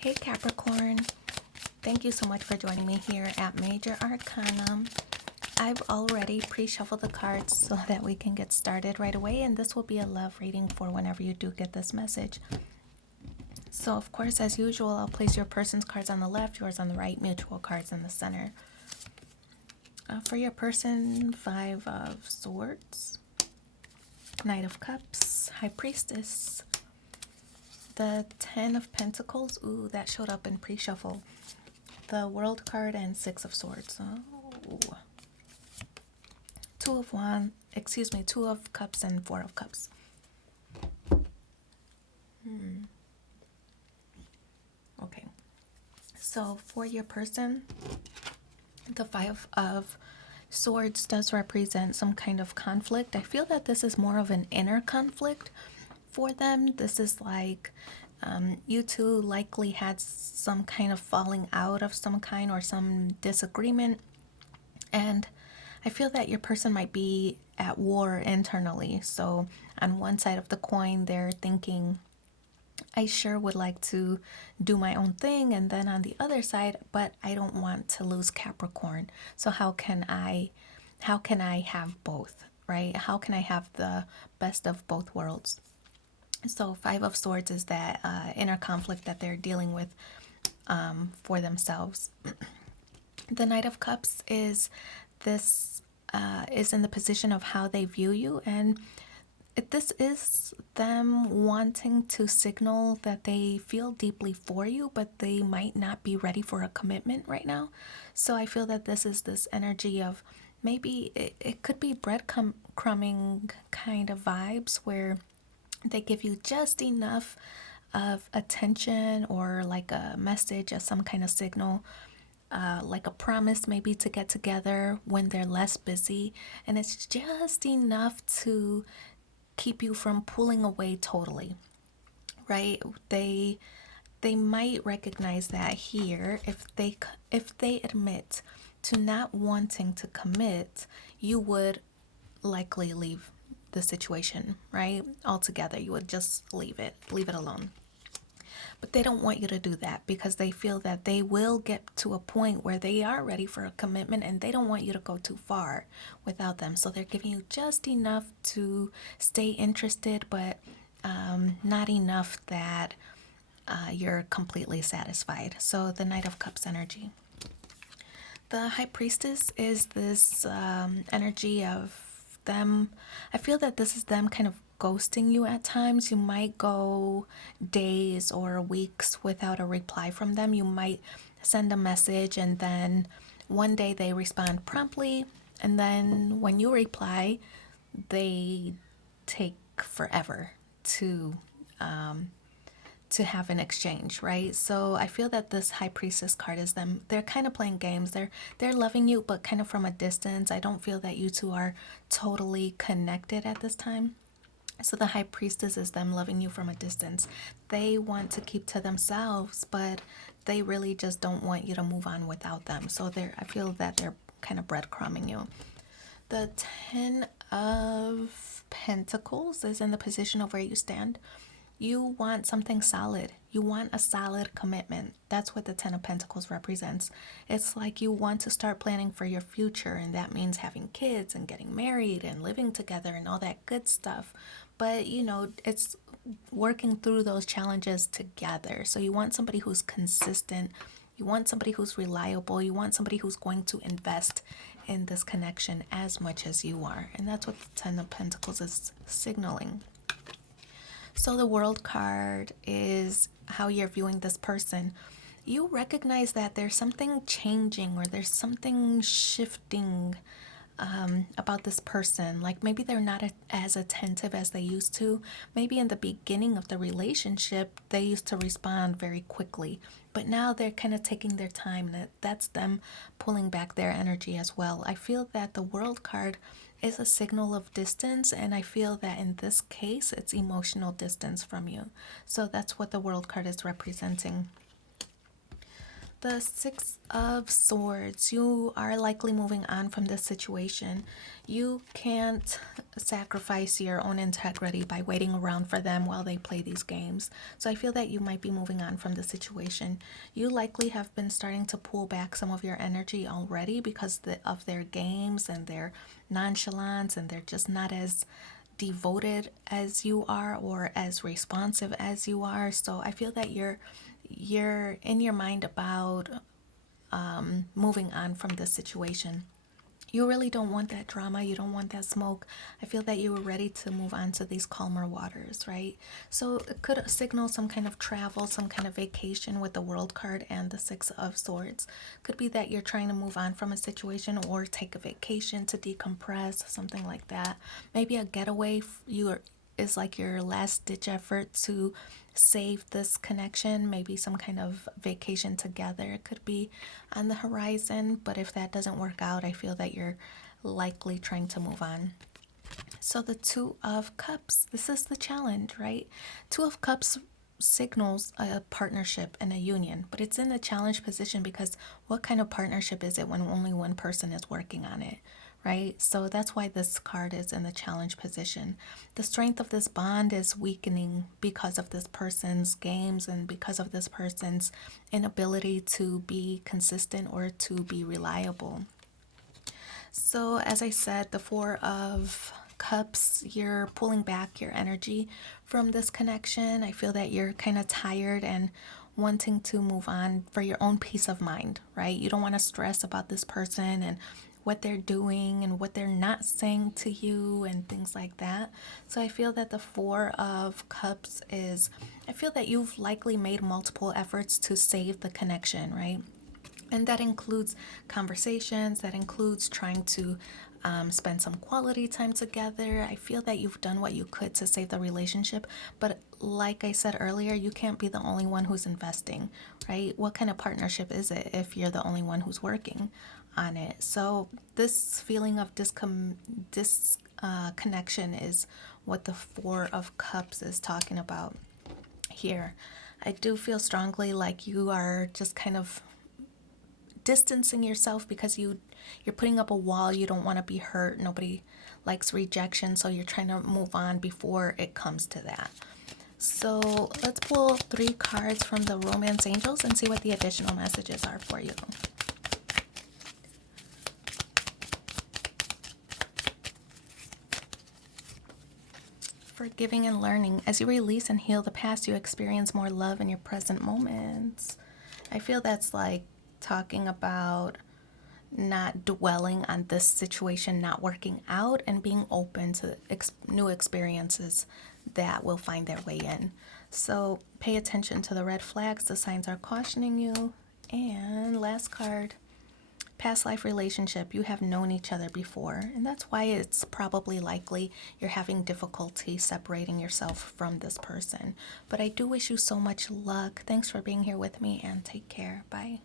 Hey Capricorn, thank you so much for joining me here at Major Arcana. I've already pre-shuffled the cards so that we can get started right away, and this will be a love reading for whenever you do get this message. So of course, as usual, I'll place your person's cards on the left, yours on the right, mutual cards in the center. For your person, 5 of Swords, Knight of Cups, High Priestess, the 10 of Pentacles, ooh, that showed up in pre-shuffle, the World card, and 6 of Swords. Oh. 2 of Cups and 4 of Cups. Okay. So for your person, the 5 of Swords does represent some kind of conflict. I feel that this is more of an inner conflict for them. This is like you two likely had some kind of falling out of some kind or some disagreement. And I feel that your person might be at war internally. So on one side of the coin, they're thinking, I sure would like to do my own thing. And then on the other side, but I don't want to lose Capricorn. So how can I have both, right? How can I have the best of both worlds? So 5 of Swords is that inner conflict that they're dealing with for themselves. The Knight of Cups is this is in the position of how they view you, and this is them wanting to signal that they feel deeply for you, but they might not be ready for a commitment right now. So I feel that this is this energy of maybe it could be breadcrumbing kind of vibes where they give you just enough of attention or like a message as some kind of signal, like a promise maybe to get together when they're less busy, and it's just enough to keep you from pulling away totally, right? They might recognize that here. If they admit to not wanting to commit, you would likely leave the situation, right? Altogether, you would just leave it alone. But they don't want you to do that because they feel that they will get to a point where they are ready for a commitment, and they don't want you to go too far without them. So they're giving you just enough to stay interested, but not enough that you're completely satisfied. So the Knight of Cups energy. The High Priestess is this energy of them. I feel that this is them kind of ghosting you at times. You might go days or weeks without a reply from them. You might send a message and then one day they respond promptly, and then when you reply, they take forever to have an exchange, right? So I feel that this High Priestess card is them. They're kind of playing games. They're loving you, but kind of from a distance. I don't feel that you two are totally connected at this time. So the High Priestess is them loving you from a distance. They want to keep to themselves, but they really just don't want you to move on without them. So I feel that they're kind of breadcrumbing you. The 10 of Pentacles is in the position of where you stand. You want something solid. You want a solid commitment. That's what the 10 of Pentacles represents. It's like you want to start planning for your future, and that means having kids and getting married and living together and all that good stuff. But, it's working through those challenges together. So you want somebody who's consistent. You want somebody who's reliable. You want somebody who's going to invest in this connection as much as you are. And that's what the 10 of Pentacles is signaling. So the World card is how you're viewing this person. You recognize that there's something changing or there's something shifting about this person. Like maybe they're not as attentive as they used to. Maybe in the beginning of the relationship, they used to respond very quickly. But now they're kind of taking their time. That's them pulling back their energy as well. I feel that the World card is a signal of distance, and I feel that in this case it's emotional distance from you. So that's what the World card is representing. The Six of Swords. You are likely moving on from this situation. You can't sacrifice your own integrity by waiting around for them while they play these games. So I feel that you might be moving on from the situation. You likely have been starting to pull back some of your energy already because of their games and their nonchalance, and they're just not as devoted as you are or as responsive as you are. So I feel that you're in your mind about moving on from this situation. You really don't want that drama. You don't want that smoke. I feel that you were ready to move on to these calmer waters, right? So it could signal some kind of travel, some kind of vacation with the World card and the Six of Swords. Could be that you're trying to move on from a situation or take a vacation to decompress, something like that. Maybe a getaway is like your last ditch effort to save this connection, maybe some kind of vacation together. It could be on the horizon, but if that doesn't work out, I feel that you're likely trying to move on. So the Two of Cups, this is the challenge, right? Two of Cups signals a partnership and a union, but it's in the challenge position because what kind of partnership is it when only one person is working on it? Right? So that's why this card is in the challenge position. The strength of this bond is weakening because of this person's games and because of this person's inability to be consistent or to be reliable. So, as I said, the Four of Cups, you're pulling back your energy from this connection. I feel that you're kind of tired and wanting to move on for your own peace of mind, right? You don't want to stress about this person and what they're doing and what they're not saying to you and things like that. So I feel that the Four of Cups is, I feel that you've likely made multiple efforts to save the connection, right? And that includes conversations, that includes trying to spend some quality time together. I feel that you've done what you could to save the relationship. But like I said earlier, you can't be the only one who's investing, right? What kind of partnership is it if you're the only one who's working on it? So this feeling of disconnection is what the Four of Cups is talking about here. I do feel strongly like you are just kind of distancing yourself because you're putting up a wall. You don't want to be hurt. Nobody likes rejection, so you're trying to move on before it comes to that. So let's pull 3 cards from the Romance Angels and see what the additional messages are for you. Forgiving and learning. As you release and heal the past, you experience more love in your present moments. I feel that's like talking about not dwelling on this situation not working out and being open to new experiences that will find their way in. So pay attention to the red flags. The signs are cautioning you. And last card, past life relationship. You have known each other before, and that's why it's probably likely you're having difficulty separating yourself from this person. But I do wish you so much luck. Thanks for being here with me, and take care. Bye.